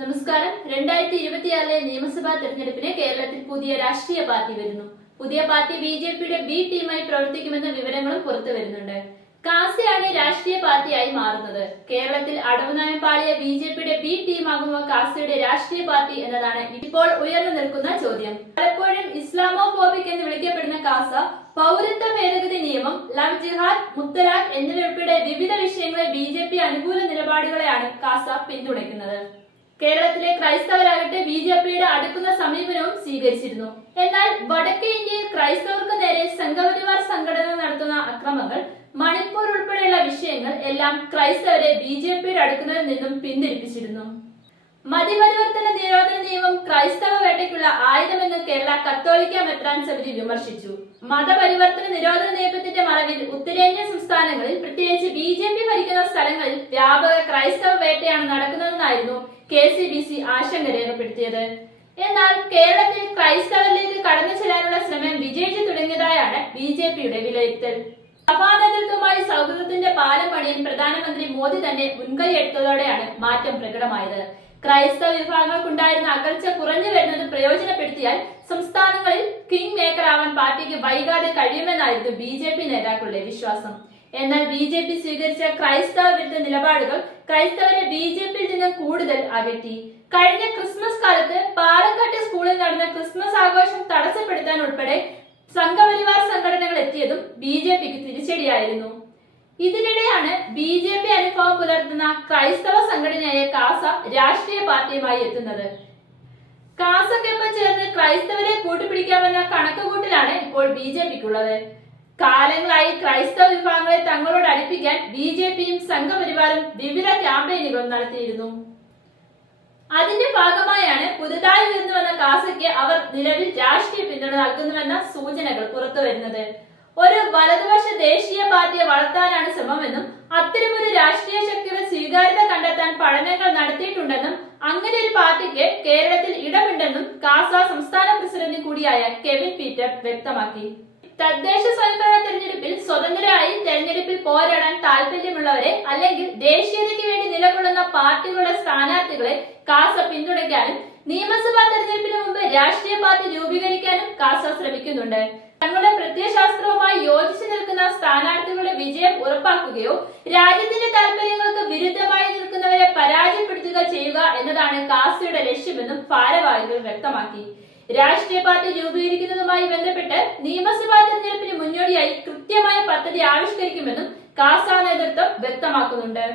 നമസ്കാരം. 2026 നിയമസഭാ തെരഞ്ഞെടുപ്പിന് കേരളത്തിൽ പുതിയ രാഷ്ട്രീയ പാർട്ടി വരുന്നു. പുതിയ പാർട്ടി ബി.ജെ.പിയുടെ ബി ടീമായി പ്രവർത്തിക്കുമെന്ന വിവരങ്ങളും പുറത്തു വരുന്നുണ്ട്. കാസയാണ് രാഷ്ട്രീയ പാർട്ടിയായി മാറുന്നത്. കേരളത്തിൽ അടവുനയം പാളിയ ബി.ജെ.പിയുടെ ബി ടീമാകുമോ കാസയുടെ രാഷ്ട്രീയ പാർട്ടി എന്നതാണ് ഇപ്പോൾ ഉയർന്നു നിൽക്കുന്ന ചോദ്യം. പലപ്പോഴും ഇസ്ലാമോഫോബിക് എന്ന് വിളിക്കപ്പെടുന്ന കാസ പൗരത്വ ഭേദഗതി നിയമം, ലവ് ജിഹാദ്, മുത്തലാഖ് എന്നിവയുൾപ്പെടെ വിവിധ വിഷയങ്ങളിൽ ബി.ജെ.പി അനുകൂല നിലപാടുകളെയാണ് കാസ പിന്തുണയ്ക്കുന്നത്. കേരളത്തിലെ ക്രൈസ്തവരാകട്ടെ ബി.ജെ.പിയുടെ അടുക്കുന്ന സമീപനവും സ്വീകരിച്ചിരുന്നു. എന്നാൽ വടക്കേ ഇന്ത്യയിൽ ക്രൈസ്തവർക്ക് നേരെ സംഘപരിവാർ സംഘടന നടത്തുന്ന അക്രമങ്ങൾ, മണിപ്പൂർ ഉൾപ്പെടെയുള്ള വിഷയങ്ങൾ എല്ലാം ക്രൈസ്തവരെ ബി.ജെ.പിയുടെ അടുക്കുന്നതിൽ നിന്നും പിന്തിരിപ്പിച്ചിരുന്നു. മതപരിവർത്തന നിരോധന നിയമം ക്രൈസ്തവ വേട്ടയ്ക്കുള്ള ആയുധമെന്ന് കേരള കത്തോലിക്ക മെത്രാൻ സമിതി വിമർശിച്ചു. മതപരിവർത്തന നിരോധന നിയമത്തിന്റെ മറവിൽ ഉത്തരേന്ത്യൻ സംസ്ഥാനങ്ങളിൽ, പ്രത്യേകിച്ച് ബി.ജെ.പി ഭരിക്കുന്ന സ്ഥലങ്ങളിൽ വ്യാപക ക്രൈസ്തവ വേട്ടയാണ് നടക്കുന്നതെന്നായിരുന്നു KCBC ആശങ്ക രേഖപ്പെടുത്തിയത്. എന്നാൽ കേരളത്തിൽ ക്രൈസ്തവരിലേക്ക് കടന്നു ചെല്ലാനുള്ള ശ്രമം വിജയിച്ചു തുടങ്ങിയതായാണ് ബി.ജെ.പിയുടെ വിലയിരുത്തൽ. സഭാ നേതൃത്വവുമായി സൗഹൃദത്തിന്റെ പാലം പണിയാൻ പ്രധാനമന്ത്രി മോദി തന്നെ മുൻകൈയെടുത്തതോടെയാണ് മാറ്റം പ്രകടമായത്. ക്രൈസ്തവ വിഭാഗങ്ങൾക്കുണ്ടായിരുന്ന അകൽച്ച കുറഞ്ഞു വരുന്നത് പ്രയോജനപ്പെടുത്തിയാൽ സംസ്ഥാനങ്ങളിൽ കിങ് മേക്കർ ആവാൻ പാർട്ടിക്ക് വൈകാതെ കഴിയുമെന്നായിരുന്നു ബി.ജെ.പി നേതാക്കളുടെ വിശ്വാസം. എന്നാൽ ബി.ജെ.പി സ്വീകരിച്ച ക്രൈസ്തവ വിരുദ്ധ നിലപാടുകൾ ക്രൈസ്തവരെ ബി.ജെ.പിയിൽ നിന്ന് കൂടുതൽ അകറ്റി. കഴിഞ്ഞ ക്രിസ്മസ് കാലത്ത് പാലക്കാട്ടെ സ്കൂളിൽ നടന്ന ക്രിസ്മസ് ആഘോഷം തടസ്സപ്പെടുത്താൻ ഉൾപ്പെടെ സംഘപരിവാർ സംഘടനകൾ എത്തിയതും ബി.ജെ.പിക്ക് തിരിച്ചടിയായിരുന്നു. ഇതിനിടെയാണ് ബി.ജെ.പി അനുഭവം പുലർത്തുന്ന ക്രൈസ്തവ സംഘടനയായ കാസ രാഷ്ട്രീയ പാർട്ടിയുമായി എത്തുന്നത്. കാസയ്ക്കൊപ്പം ചേർന്ന് ക്രൈസ്തവരെ കൂട്ടുപിടിക്കാമെന്ന കണക്കുകൂട്ടലാണ് ഇപ്പോൾ ബി.ജെ.പിക്കുള്ളത്. കാലങ്ങളായി ക്രൈസ്തവ വിഭാഗങ്ങളെ തങ്ങളോട് അടുപ്പിക്കാൻ ബി.ജെ.പിയും സംഘപരിവാറും വിവിധ ക്യാമ്പയിനുകൾ നടത്തിയിരുന്നു. അതിന്റെ ഭാഗമായാണ് പുതുതായി ഉയർന്നു വന്ന കാസയ്ക്ക് അവർ നിലവിൽ രാഷ്ട്രീയ പിന്തുണ നൽകുന്നുവെന്ന സൂചനകൾ പുറത്തുവരുന്നത്. ഒരു വലതുപക്ഷ ദേശീയ പാർട്ടിയെ വളർത്താനാണ് ശ്രമമെന്നും അത്തരമൊരു രാഷ്ട്രീയ ശക്തിയുടെ സ്വീകാര്യത കണ്ടെത്താൻ പഠനങ്ങൾ നടത്തിയിട്ടുണ്ടെന്നും അങ്ങനെ ഒരു പാർട്ടിക്ക് കേരളത്തിൽ ഇടമുണ്ടെന്നും കാസ സംസ്ഥാന പ്രസിഡന്റ് കൂടിയായ കെവിൻ പീറ്റർ വ്യക്തമാക്കി. തദ്ദേശ സ്വയംഭരണ തെരഞ്ഞെടുപ്പിൽ സ്വതന്ത്രരായി തെരഞ്ഞെടുപ്പിൽ പോരാടാൻ താല്പര്യമുള്ളവരെ അല്ലെങ്കിൽ ദേശീയതയ്ക്ക് വേണ്ടി നിലകൊള്ളുന്ന പാർട്ടികളുടെ സ്ഥാനാർത്ഥികളെ കാസ പിന്തുണയ്ക്കാനും നിയമസഭാ തെരഞ്ഞെടുപ്പിന് മുമ്പ് രാഷ്ട്രീയ പാർട്ടി രൂപീകരിക്കാനും കാസ ശ്രമിക്കുന്നുണ്ട്. തങ്ങളുടെ പ്രത്യയശാസ്ത്രവുമായി യോജിച്ചു നിൽക്കുന്ന സ്ഥാനാർത്ഥികളുടെ വിജയം ഉറപ്പാക്കുകയോ രാജ്യത്തിന്റെ താല്പര്യങ്ങൾക്ക് വിരുദ്ധമായി നിൽക്കുന്നവരെ പരാജയപ്പെടുത്തുക ചെയ്യുക എന്നതാണ് കാസയുടെ ലക്ഷ്യമെന്നും ഭാരവാഹികൾ വ്യക്തമാക്കി. രാഷ്ട്രീയ പാർട്ടി രൂപീകരിക്കുന്നതുമായി ബന്ധപ്പെട്ട് നിയമസഭാ തെരഞ്ഞെടുപ്പിന് മുന്നോടിയായി കൃത്യമായ പദ്ധതി ആവിഷ്കരിക്കുമെന്നും കാസ നേതൃത്വം വ്യക്തമാക്കുന്നുണ്ട്.